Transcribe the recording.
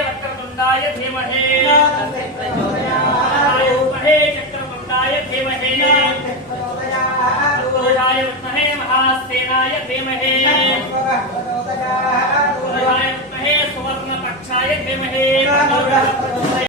वक्रतुंडाय धीमहि चक्रतुंडाय धीमहि तत्पुरुषाय विद्महे महासेनाय धीमहि तत्पुरुषाय विद्महे सुवर्णपक्षाय धीमहि